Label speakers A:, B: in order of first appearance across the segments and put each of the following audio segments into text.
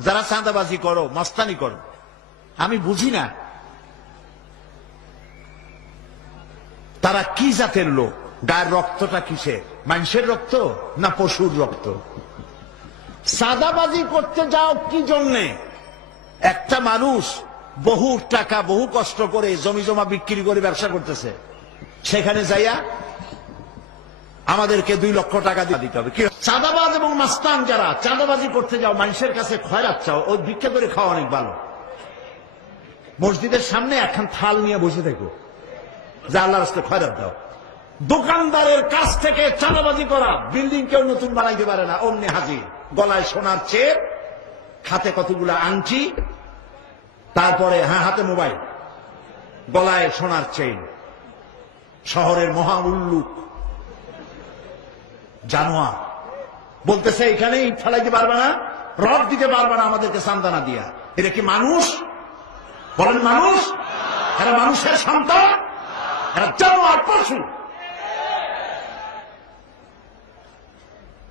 A: যারা চাঁদাবাজি করো, মস্তানি করো। আমি বুঝি না। তারা কি জাতের লোক? গায়ের রক্তটা কিসের? মানুষের রক্ত না পশুর রক্ত? সাদাবাজি করতে যাও কি জন্যে? একটা মানুষ বহু টাকা, বহু কষ্ট করে জমি জমা বিক্রি করে ব্যবসা করতেছে। সেখানে যাইয়া আমাদেরকে দুই লক্ষ টাকা দিতে হবে। চাঁদাবাজ এবং মাস্তান যারা, চাঁদাবাজি করতে যাও, মানুষের কাছে খয়রাত চাও ওই ভিক্ষা করে খাওয়া অনেক ভালো। মসজিদের সামনে একখান থাল নিয়ে বসে থেকো, যা আল্লাহ রাস্তায় খয়রাত দাও। দোকানদারের কাছ থেকে চাঁদাবাজি করা, বিল্ডিং কেউ নতুন বানাইতে পারে না, অমনি হাজির। গলায় সোনার চেপ হাতে কতগুলা আংটি, তারপরে হ্যাঁ হাতে মোবাইল, গলায় সোনার চেইন। শহরের মহা উল্লুক। জানোয়ার। বলতেছে, এখানেই ফেলাইতে পারবে না, রব দিতে পারবে না আমাদেরকে সান্দানা দিয়া। এটা কি মানুষ? বলেন মানুষ? এরা মানুষের সন্তান, এরা জানোয়ার, পশু।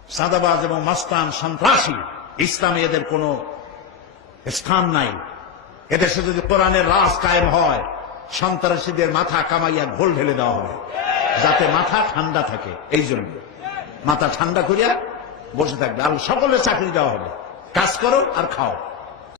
A: সাদাবাজ এবং মাস্তান সন্ত্রাসী, ইসলামে এদের কোনো স্থান নাই। এদেশে যদি কোরআনের রাজ কায়েম হয়, সন্ত্রাসীদের মাথা কামাইয়া ঘোল ঢেলে দেওয়া হবে, যাতে মাথা ঠান্ডা থাকে এই জন্য মাথা ঠান্ডা করিয়া বসে থাকবে। আর সকলের চাকরি দেওয়া হবে। কাজ করো আর খাও।